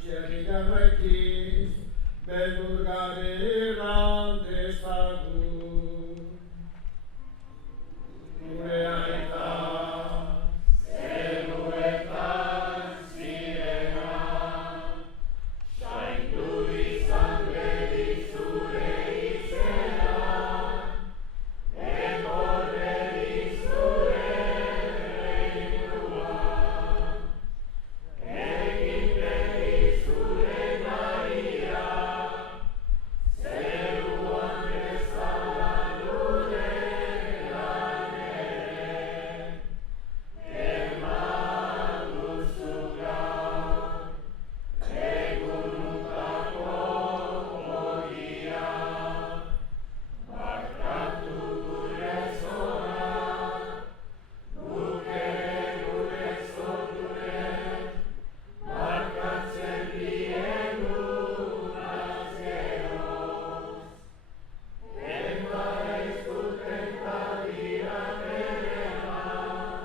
Txerrigarrekiz, beldur gabe erran dezagun. Gure aita, zeruetan zirena, zaindu izan bedi zure izena, etorri zure reinua, egin bedi zure nahia, zeruan bezala gurean ere, eman duzu gaur, egunutako ogia, barkatu gure zora, guk ere gure zorduren, barkatzen diegu nazgeroz. Eta ez duten tadirak ereman,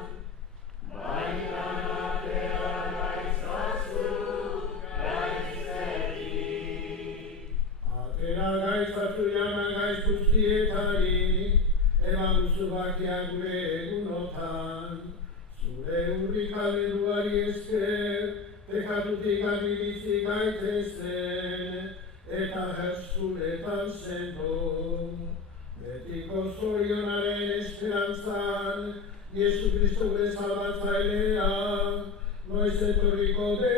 baitan atea gaitzazu gaitzeri. Atera gaitzatu jaman gaitz guztietari, eman duzu bakia gure egunotan, zure urrikalenduari esker, pekatutik abibizi gaitezen, eta herzuletan sendo. Betiko zorionaren esperantzan, Jesu Kristo gure salbatzailea, noiz etorriko den